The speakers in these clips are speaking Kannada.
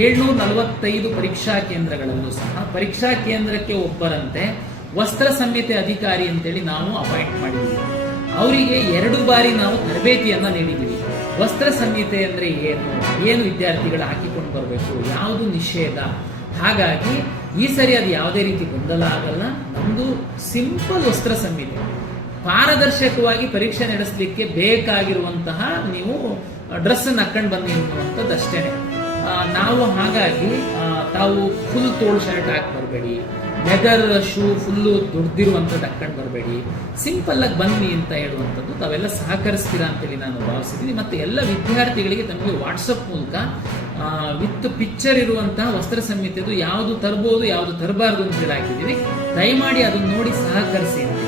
745 ಪರೀಕ್ಷಾ ಕೇಂದ್ರಗಳಲ್ಲೂ ಸಹ ಪರೀಕ್ಷಾ ಕೇಂದ್ರಕ್ಕೆ ಒಬ್ಬರಂತೆ ವಸ್ತ್ರ ಸಂಹಿತೆ ಅಧಿಕಾರಿ ಅಂತೇಳಿ ನಾವು ಅಪಾಯಿಂಟ್ ಮಾಡಿದ್ದೀವಿ. ಅವರಿಗೆ 2 ಬಾರಿ ನಾವು ತರಬೇತಿಯನ್ನ ನೀಡಿದ್ದೀವಿ. ವಸ್ತ್ರ ಸಂಹಿತೆ ಅಂದ್ರೆ ಏನು ವಿದ್ಯಾರ್ಥಿಗಳು ಹಾಕಿಕೊಂಡು ಬರಬೇಕು, ಯಾವುದು ನಿಷೇಧ. ಹಾಗಾಗಿ ಈ ಸರಿ ಅದು ಯಾವುದೇ ರೀತಿ ಗೊಂದಲ ಆಗಲ್ಲ. ನಮ್ದು ಸಿಂಪಲ್ ವಸ್ತ್ರ ಸಂಹಿತೆ, ಪಾರದರ್ಶಕವಾಗಿ ಪರೀಕ್ಷೆ ನಡೆಸಲಿಕ್ಕೆ ಬೇಕಾಗಿರುವಂತಹ ನೀವು ಡ್ರೆಸ್ ಅನ್ನು ಹಾಕೊಂಡು ಬನ್ನಿ ಅನ್ನುವಂಥದ್ದು ಅಷ್ಟೇನೆ. ನಾವು ಹಾಗಾಗಿ ತಾವು ಫುಲ್ ತೋಳು ಶರ್ಟ್ ಹಾಕಿ ಬರಬೇಡಿ, ಲೆದರ್ ಶೂ ಫುಲ್ಲು ದುಡ್ದಿರುವಂಥದ್ದು ಹಾಕೊಂಡು ಬರಬೇಡಿ, ಸಿಂಪಲ್ ಆಗಿ ಬನ್ನಿ ಅಂತ ಹೇಳುವಂಥದ್ದು ತಾವೆಲ್ಲ ಸಹಕರಿಸ್ತೀರಾ ಅಂತೇಳಿ ನಾನು ಭಾವಿಸಿದ್ದೀನಿ. ಮತ್ತು ಎಲ್ಲ ವಿದ್ಯಾರ್ಥಿಗಳಿಗೆ ತಮಗೆ ವಾಟ್ಸಪ್ ಮೂಲಕ ವಿತ್ ಪಿಕ್ಚರ್ ಇರುವಂತಹ ವಸ್ತ್ರ ಸಂಹಿತೆದು ಯಾವುದು ತರಬಹುದು ಯಾವುದು ತರಬಾರ್ದು ಅಂತೇಳಿ ಹಾಕಿದ್ದೀವಿ. ದಯಮಾಡಿ ಅದನ್ನು ನೋಡಿ ಸಹಕರಿಸಿ ಅಂತ.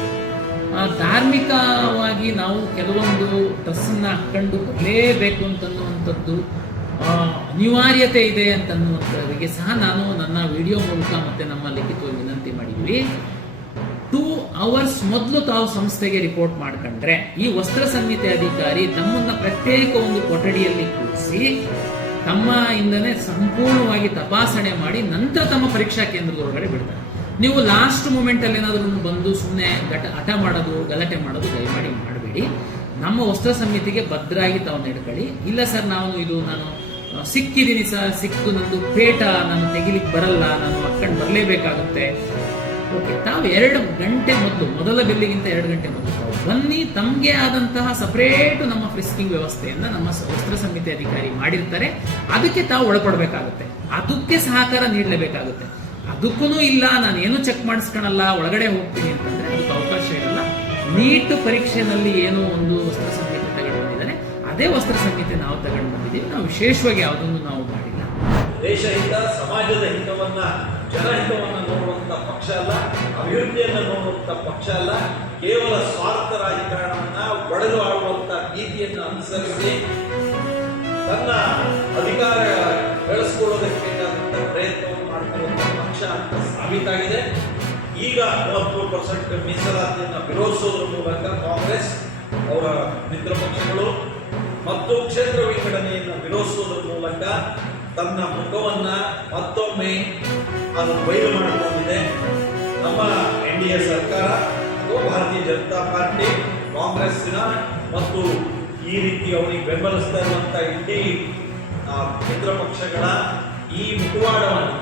ಧಾರ್ಮಿಕವಾಗಿ ನಾವು ಕೆಲವೊಂದು ಡ್ರೆಸ್ಸನ್ನು ಹಾಕೊಂಡು ಬರಲೇಬೇಕು ಅಂತನ್ನುವಂಥದ್ದು ಅನಿವಾರ್ಯತೆ ಇದೆ ಅಂತನ್ನುವಂಥವರಿಗೆ ಸಹ ನಾನು ನನ್ನ ವಿಡಿಯೋ ಮೂಲಕ ಮತ್ತೆ ನಮ್ಮ ಲಿಖಿತವಾಗಿ ವಿನಂತಿ ಮಾಡಿದ್ವಿ. 2 ಅವರ್ಸ್ ಮೊದಲು ತಾವು ಸಂಸ್ಥೆಗೆ ರಿಪೋರ್ಟ್ ಮಾಡ್ಕೊಂಡ್ರೆ ಈ ವಸ್ತ್ರ ಸಂಹಿತೆ ಅಧಿಕಾರಿ ತಮ್ಮನ್ನ ಪ್ರತ್ಯೇಕ ಒಂದು ಕೊಠಡಿಯಲ್ಲಿ ಕೂರಿಸಿ ತಮ್ಮ ಇಂದನೇ ಸಂಪೂರ್ಣವಾಗಿ ತಪಾಸಣೆ ಮಾಡಿ ನಂತರ ತಮ್ಮ ಪರೀಕ್ಷಾ ಕೇಂದ್ರದೊಳಗಡೆ ಬಿಡ್ತಾರೆ. ನೀವು ಲಾಸ್ಟ್ ಮೂಮೆಂಟ್ ಅಲ್ಲಿ ಏನಾದರೂ ಬಂದು ಸುಮ್ಮನೆ ಹಠ ಮಾಡೋದು ಗಲಾಟೆ ಮಾಡೋದು ದಯಮಾಡಿ ಮಾಡಬೇಡಿ. ನಮ್ಮ ವಸ್ತ್ರ ಸಂಹಿತೆಗೆ ಭದ್ರಾಗಿ ತಾವು ನಡ್ಕೊಳ್ಳಿ. ಇಲ್ಲ ಸರ್ ನಾನು ಸಿಕ್ಕಿದ್ದೀನಿ ಸರ್, ಸಿಕ್ಕು ನಂದು ಪೇಟ ನಾನು ತೆಗಿಲಿಕ್ಕೆ ಬರಲ್ಲ, ನಾನು ಹಾಕೊಂಡು ಬರಲೇಬೇಕಾಗುತ್ತೆ. ಓಕೆ, ತಾವು 2 ಗಂಟೆ ಮೊದಲ ಬಿಲ್ಲಿಗಿಂತ 2 ಗಂಟೆ ಮೊದಲು ತಾವು ಬನ್ನಿ. ತಮಗೆ ಆದಂತಹ ಸಪರೇಟ್ ನಮ್ಮ ಫ್ರಿಸ್ಕಿಂಗ್ ವ್ಯವಸ್ಥೆಯನ್ನ ನಮ್ಮ ವಸ್ತ್ರ ಸಂಹಿತೆ ಅಧಿಕಾರಿ ಮಾಡಿರ್ತಾರೆ. ಅದಕ್ಕೆ ತಾವು ಒಳಪಡಬೇಕಾಗುತ್ತೆ, ಅದಕ್ಕೆ ಸಹಕಾರ ನೀಡಲೇಬೇಕಾಗುತ್ತೆ. ಅದಕ್ಕೂ ಇಲ್ಲ ನಾನೇನು ಚೆಕ್ ಮಾಡಿಸ್ಕೊಳಲ್ಲ ಒಳಗಡೆ ಹೋಗ್ತೀನಿ ಅಂತಂದ್ರೆ ಅದಕ್ಕೆ ಅವಕಾಶ ಇರಲ್ಲ. ನೀಟ್ ಪರೀಕ್ಷೆನಲ್ಲಿ ಏನೋ ಒಂದು ವಸ್ತ್ರ ಸಂಹಿತೆ ತಗೊಂಡು ಬಂದಿದ್ದಾರೆ, ಅದೇ ವಸ್ತ್ರ ಸಂಹಿತೆ ನಾವು ತಗೊಂಡು ಬಂದಿದ್ದೀವಿ. ನಾವು ವಿಶೇಷವಾಗಿ ಯಾವುದನ್ನು ನಾವು ಮಾಡಿಲ್ಲ. ದೇಶ ಹಿತ, ಸಮಾಜದ ಹಿತವನ್ನ, ಜನಹಿತವನ್ನ ನೋಡುವಂತ ಪಕ್ಷ ಅಲ್ಲ, ಅಭಿವೃದ್ಧಿಯನ್ನು ನೋಡುವಂತ ಪಕ್ಷ ಅಲ್ಲ. ಕೇವಲ ಸ್ವಾರ್ಥ ರಾಜಕಾರಣವನ್ನ ಒಡೆದು ಆಡುವಂತ ನೀತಿಯನ್ನು ಅನುಸರಿಸಿ ತನ್ನ ಅಧಿಕಾರ ಬೆಳೆಸಿಕೊಳ್ಳೋದಕ್ಕೆ ಪ್ರಯತ್ನವನ್ನು ಮಾಡ್ತಿರುವಂತ ಪಕ್ಷ ಅಂತ ಸಾಬೀತಾಗಿದೆ. ಈಗ 30% ಮೀಸಲಾತಿಯನ್ನು ವಿರೋಧಿಸೋದ್ರ ಮೂಲಕ ಕಾಂಗ್ರೆಸ್ ಅವರ ಮಿತ್ರ ಪಕ್ಷಗಳು ಮತ್ತು ಕ್ಷೇತ್ರ ವಿಂಗಡಣೆಯನ್ನು ವಿರೋಧಿಸೋದ್ರ ಮೂಲಕ ತನ್ನ ಮುಖವನ್ನ ಮತ್ತೊಮ್ಮೆ ಅದು ಬಯಲು ಮಾಡಿಕೊಂಡಿದೆ. ನಮ್ಮ NDA ಸರ್ಕಾರ ಅಥವಾ ಭಾರತೀಯ ಜನತಾ ಪಾರ್ಟಿ, ಕಾಂಗ್ರೆಸ್ಸಿನ ಮತ್ತು ಈ ರೀತಿ ಅವರಿಗೆ ಬೆಂಬಲಿಸ್ತಾ ಇರುವಂಥ ಇಡೀ ಮಿತ್ರ ಪಕ್ಷಗಳ ಈ ಮುಖವಾಡವನ್ನು,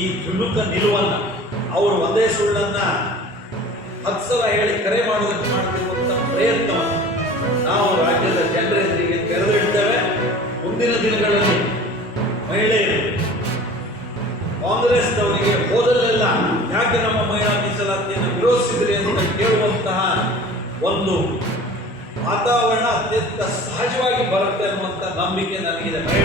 ಈ ಧುಡುಕ ನಿಲುವನ್ನು, ಅವರು ಒಂದೇ ಸುಳ್ಳನ್ನ 10 ಸಲ ಹೇಳಿ ಕರೆ ಮಾಡೋದಕ್ಕೆ ಮಾಡ್ತಿರುವಂಥ ಪ್ರಯತ್ನವನ್ನು ನಾವು ರಾಜ್ಯದ ಜನರೆದುರಿಗೆ ತೆರೆದಿಡ್ತೇವೆ. ಮುಂದಿನ ದಿನಗಳಲ್ಲಿ ಮಹಿಳೆಯರು ಕಾಂಗ್ರೆಸ್ನವರಿಗೆ ಹೋದಲ್ಲೆಲ್ಲ ಯಾಕೆ ನಮ್ಮ ಮಹಿಳಾ ಮೀಸಲಾತಿಯನ್ನು ವಿರೋಧಿಸಿದ್ರಿ ಅಂತ ಕೇಳುವಂತಹ ಒಂದು ವಾತಾವರಣ ಅತ್ಯಂತ ಸಹಜವಾಗಿ ಬರುತ್ತೆ ಅನ್ನುವಂಥ ನಂಬಿಕೆ ನನಗಿದೆ.